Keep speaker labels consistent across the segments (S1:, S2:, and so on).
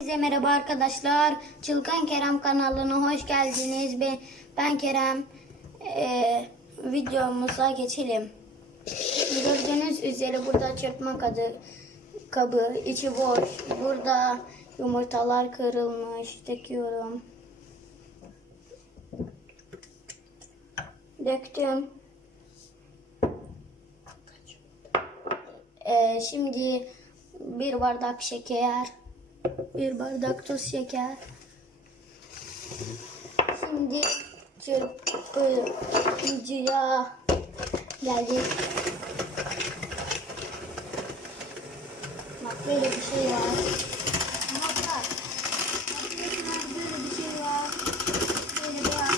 S1: Size merhaba arkadaşlar. Çılgın Kerem kanalına hoş geldiniz. Ben, ben Kerem. Ee, videomuza geçelim. Gördüğünüz üzere burada çırpma kadı, kabı, içi boş. Burada yumurtalar kırılmış. Döküyorum. Döktüm. Ee, şimdi bir bardak şeker, bir bardak toz şeker. Şimdi çırpıcıya geldik. Bak böyle bir şey var. Ama bak. Bak böyle bir şey var. Böyle bir şey var.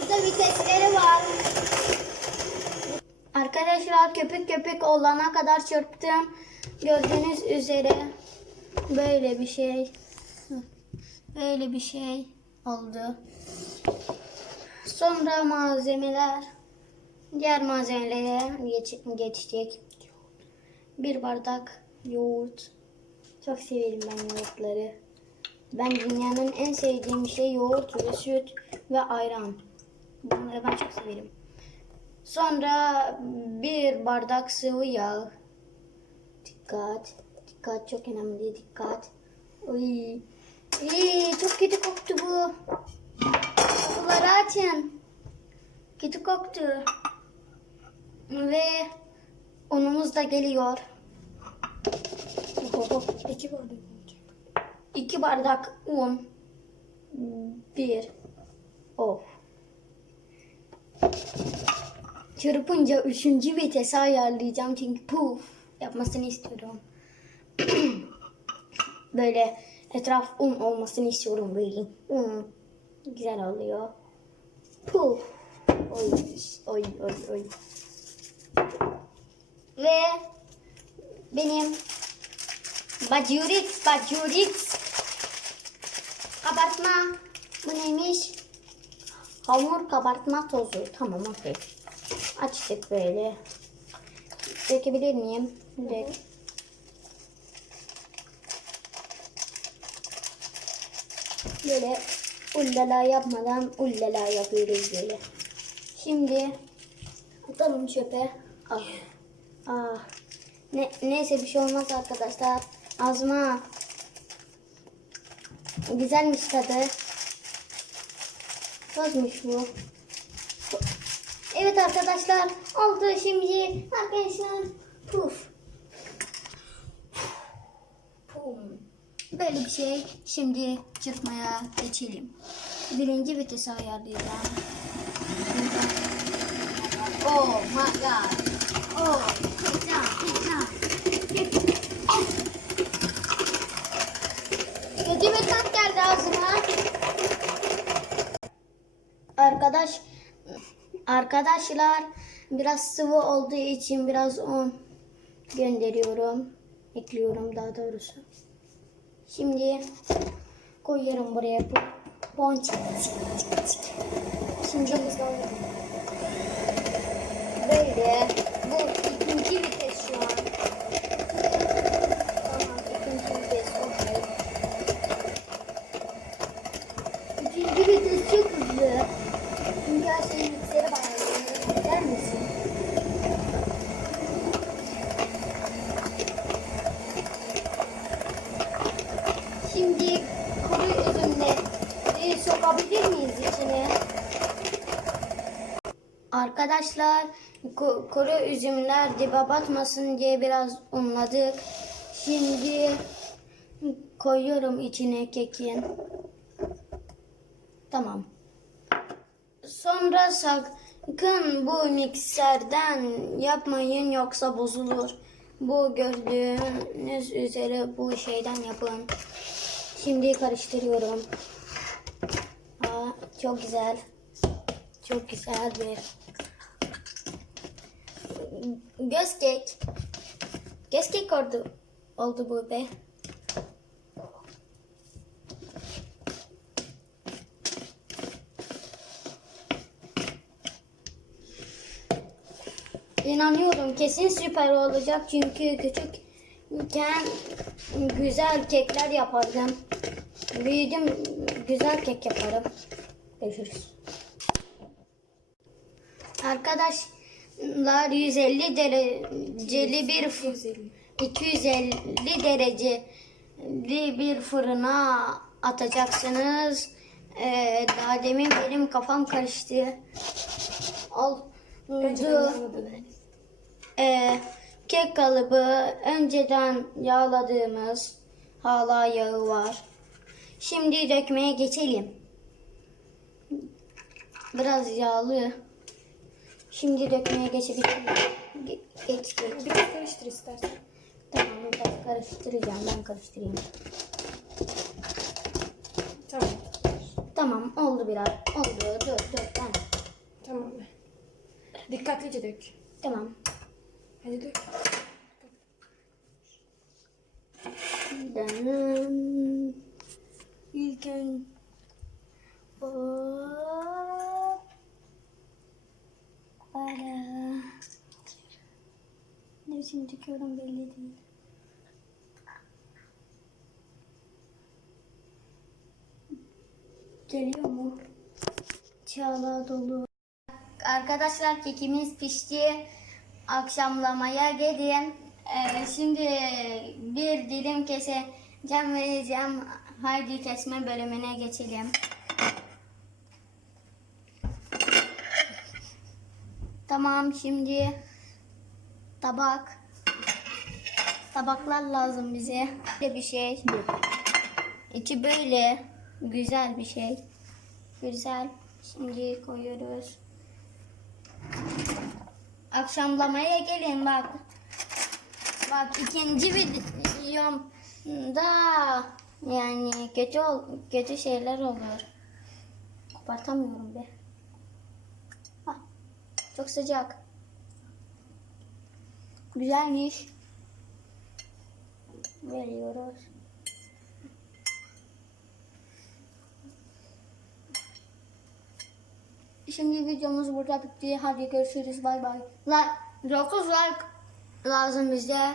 S1: Burada vitesleri var. Arkadaşlar köpük köpük olana kadar çırptım. Gördüğünüz üzere böyle bir şey. Böyle bir şey oldu. Sonra malzemeler. Diğer malzemelere geç, geçecek. Bir bardak yoğurt. Çok severim ben yoğurtları. Ben dünyanın en sevdiğim şey yoğurt ve süt ve ayran. Bunları ben çok severim. Sonra bir bardak sıvı yağ. Dikkat. Dikkat çok önemli. Dikkat. Uy. İyi, çok kötü koktu bu. Kapıları açın. Kötü koktu. Ve unumuz da geliyor.
S2: İki bardak olacak.
S1: İki bardak un. Bir. Of. Çırpınca üçüncü vitesi ayarlayacağım çünkü puf yapmasını istiyorum. böyle etraf un olmasını istiyorum böyle. Un. Güzel oluyor. Puf. Oy oy oy oy. Ve benim Bacurix, bacurix. Kabartma. Bu neymiş? Hamur kabartma tozu. Tamam okey. Açtık böyle. Dökebilir miyim? Dök. Böyle ullala yapmadan ullala yapıyoruz böyle. Şimdi atalım çöpe. Ah. Ah. Ne, neyse bir şey olmaz arkadaşlar. Azma. Güzelmiş tadı. Tozmuş bu. Evet arkadaşlar. Oldu şimdi. Arkadaşlar. Puf. Pum. Böyle bir şey. Şimdi çırpmaya geçelim. Birinci vitesi ayarlayacağım. Oh my god. Oh, heyecan, heyecan. Kötü bir tat geldi ağzıma. Arkadaş, arkadaşlar biraz sıvı olduğu için biraz un gönderiyorum. Ekliyorum daha doğrusu. Şimdi koyuyorum buraya bu ponçik. Şimdi böyle bu ikinci vites şu an. Tamam ikinci vites okey. Üçüncü vites çok hızlı. Çünkü her şeyin mikseri bağlı. Gider misin? Şimdi kuru üzümleri sokabilir miyiz içine? Arkadaşlar ku- kuru üzümler dibe batmasın diye biraz unladık. Şimdi koyuyorum içine kekin. Tamam. Sonra sakın bu mikserden yapmayın yoksa bozulur. Bu gördüğünüz üzere bu şeyden yapın. Şimdi karıştırıyorum. Aa, çok güzel. Çok güzel bir göz kek. Göz kek oldu, oldu bu be. İnanıyorum kesin süper olacak çünkü küçükken güzel kekler yapardım. Büyüdüm güzel kek yaparım. Görüşürüz. Arkadaşlar 150 dereceli bir fı- 250 dereceli bir fırına atacaksınız. Ee, daha demin benim kafam karıştı. Oldu. Ee, kek kalıbı önceden yağladığımız hala yağı var. Şimdi dökmeye geçelim. Biraz yağlı. Şimdi dökmeye geçebilirim. Ge- Geç geç.
S2: Biraz karıştır istersen.
S1: Tamam biraz karıştıracağım. Ben karıştırayım.
S2: Tamam.
S1: Tamam oldu biraz. Oldu. Dur dur tamam.
S2: Tamam. Dikkatlice dök.
S1: Tamam.
S2: Hadi dök.
S1: Dönüm. İlk ön... Ne biçim döküyorum belli değil. Geliyor mu? Çağla dolu. Arkadaşlar kekimiz pişti. Akşamlamaya gelin. Ee, şimdi bir dilim keseceğim vereceğim. Haydi kesme bölümüne geçelim. Tamam şimdi tabak. Tabaklar lazım bize. Böyle bir şey. İçi böyle güzel bir şey. Güzel. Şimdi koyuyoruz. Akşamlamaya gelin bak. Bak ikinci videomda yani kötü ol, kötü şeyler olur. Kopartamıyorum be. Ah, çok sıcak. Güzelmiş. Veriyoruz. Şimdi videomuz burada bitti. Hadi görüşürüz. Bay bay. Like, 9 like lazım bize.